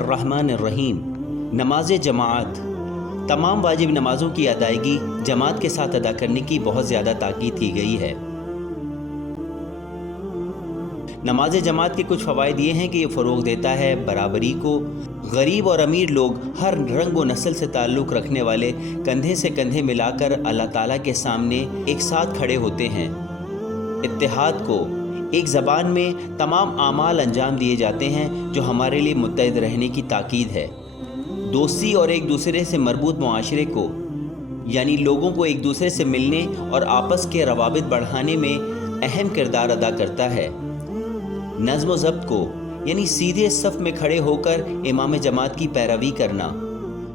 बिस्मिल्लाहिर्रहमानिर्रहीम। नमाज जमात। तमाम वाजिब नमाज़ों की अदायगी जमात के साथ अदा करने की बहुत ज़्यादा ताकीद की गई है। नमाज जमात के कुछ फ़वाइद ये हैं कि ये फ़रोग़ देता है बराबरी को। गरीब और अमीर लोग हर रंग व नस्ल से ताल्लुक़ रखने वाले कंधे से कंधे मिलाकर अल्लाह ताला के सामने एक साथ खड़े होते हैं। इत्तेहाद को, एक ज़बान में तमाम आमाल अंजाम दिए जाते हैं जो हमारे लिए मुत्तहिद रहने की ताकीद है। दोस्ती और एक दूसरे से मरबूत मुआशरे को, यानी लोगों को एक दूसरे से मिलने और आपस के रवाबित बढ़ाने में अहम किरदार अदा करता है। नज़्म व ज़ब्त को, यानी सीधे सफ़ में खड़े होकर इमाम जमात की पैरवी करना।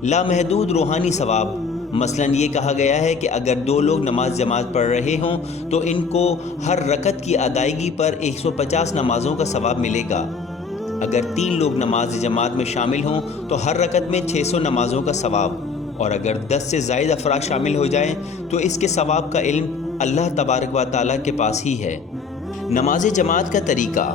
लामहदूद रूहानी सवाब, मसलन ये कहा गया है कि अगर 2 लोग नमाज जमात पढ़ रहे हों तो इनको हर रकत की अदायगी पर 150 नमाज़ों का सवाब मिलेगा। अगर 3 लोग नमाज जमात में शामिल हों तो हर रकत में 600 नमाज़ों का सवाब, और अगर 10 से ज़ायद अफराद शामिल हो जाएं तो इसके सवाब का इल्म अल्लाह तबारक व तआला के पास ही है। नमाज जमात का तरीका।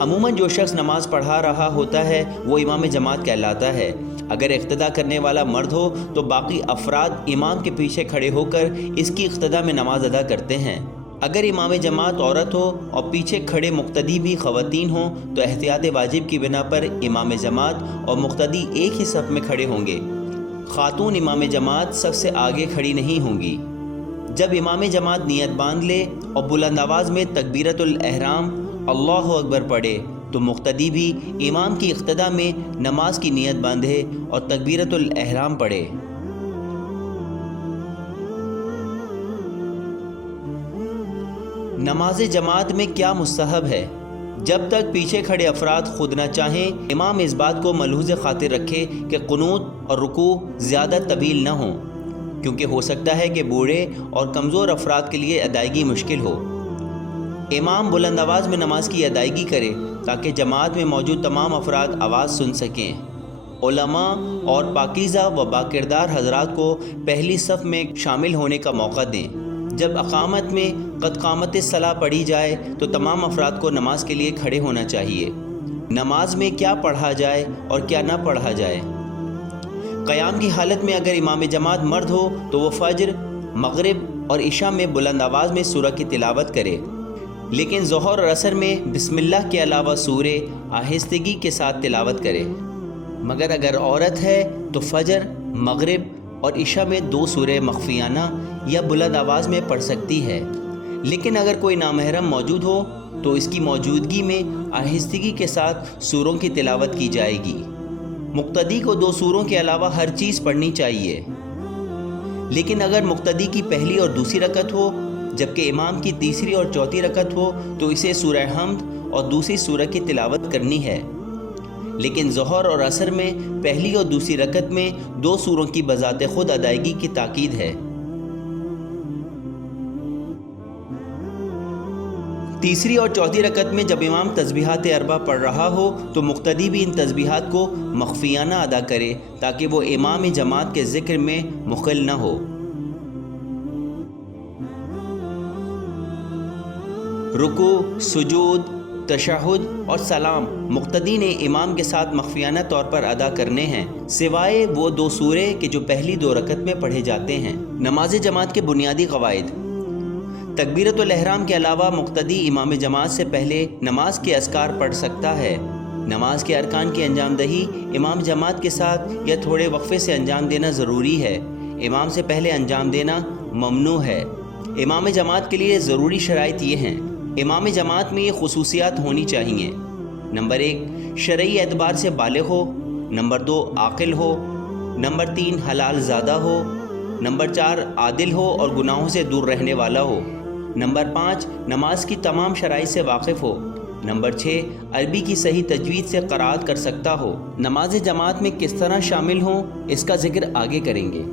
अमूमन जो शख्स नमाज पढ़ा रहा होता है वो इमाम जमात कहलाता है। अगर इक़्तिदा करने वाला मर्द हो तो बाकी अफराद इमाम के पीछे खड़े होकर इसकी इक़्तिदा में नमाज अदा करते हैं। अगर इमाम जमात औरत हो और पीछे खड़े मुक्तदी भी ख़वातीन हों तो एहतियात वाजिब की बिना पर इमाम जमात और मुक्तदी एक ही सफ़ में खड़े होंगे। ख़ातून इमाम जमात सबसे आगे खड़ी नहीं होंगी। जब इमाम जमात नियत बांध ले और बुलंद आवाज़ में तकबीरतुल एहराम अल्लाहु अकबर पढ़े तो मुक्तदी भी इमाम की इक़्तिदा में नमाज की नियत बांधे और तकबीरतुल एहराम पढ़े। नमाज जमात में क्या मुस्तहब है? जब तक पीछे खड़े अफराद खुद न चाहें, इमाम इस बात को मलहूज़ खातिर रखे कि कुनूत और रुकू ज़्यादा तवील न हों, क्योंकि हो सकता है कि बूढ़े और कमज़ोर अफराद के लिए अदायगी मुश्किल हो। इमाम बुलंद आवाज़ में नमाज की अदायगी करे ताकि जमात में मौजूद तमाम अफराद आवाज़ सुन सकें। उलमा और पाकीज़ा व बाकिरदार हज़रात को पहली सफ़ में शामिल होने का मौका दें। जब अक़ामत में क़द क़ामत सलाह पढ़ी जाए तो तमाम अफराद को नमाज के लिए खड़े होना चाहिए। नमाज में क्या पढ़ा जाए और क्या ना पढ़ा जाए। क़याम की हालत में अगर इमाम जमात मर्द हो तो वह फ़ज्र, मग़रिब और इशा में बुलंद आवाज़ में सूरह की तिलावत करे, लेकिन ज़ोहर और असर में बिस्मिल्लाह के अलावा सूरे आहिस्तगी के साथ तिलावत करे। मगर अगर औरत है तो फ़जर, मग़रिब और इशा में 2 सूरे मख्फियाना या बुलंद आवाज़ में पढ़ सकती है। लेकिन अगर कोई नामहरम मौजूद हो तो इसकी मौजूदगी में आहिस्तगी के साथ सूरों की तिलावत की जाएगी। मुक्तदी को 2 सूरों के अलावा हर चीज़ पढ़नी चाहिए। लेकिन अगर मुक्तदी की पहली और दूसरी रकत हो जबकि इमाम की तीसरी और चौथी रकत हो तो इसे सूरह हम्द और दूसरी सूरह की तिलावत करनी है। लेकिन ज़ोहर और असर में पहली और दूसरी रकत में 2 सूरों की बज़ाते खुद अदायगी की ताकीद है। तीसरी और चौथी रकत में जब इमाम तस्बीहात अरबा पढ़ रहा हो तो मुक्तदी भी इन तस्बीहात को मख्फियाना अदा करे ताकि वो इमाम जमात के ज़िक्र में मुख़िल न हो। रुकू, सुजूद, तशहुद और सलाम मुक्तदी ने इमाम के साथ मख्फियाना तौर पर अदा करने हैं, सिवाय वो 2 सूरे के जो पहली 2 रकत में पढ़े जाते हैं। नमाज जमात के बुनियादी क़वाइद। तकबीरतुल एहराम के अलावा मुक्तदी इमाम जमात से पहले नमाज के अस्कार पढ़ सकता है। नमाज के अरकान की अंजामदही इमाम जमात के साथ या थोड़े वक्फे से अंजाम देना ज़रूरी है। इमाम से पहले अंजाम देना ममनू है। इमाम जमात के लिए ज़रूरी शराइत ये हैं। इमाम जमात में ये खुसूसियात होनी चाहिए। नंबर 1, शरई एतबार से बालिग़ हो। नंबर 2, आक़िल हो। नंबर 3, हलाल ज़ादा हो। नंबर 4, आदिल हो और गुनाहों से दूर रहने वाला हो। नंबर 5, नमाज की तमाम शराइत से वाकिफ़ हो। नंबर 6, अरबी की सही तजवीद से क़राअत कर सकता हो। नमाज जमात में किस तरह शामिल हों इसका ज़िक्र आगे करेंगे।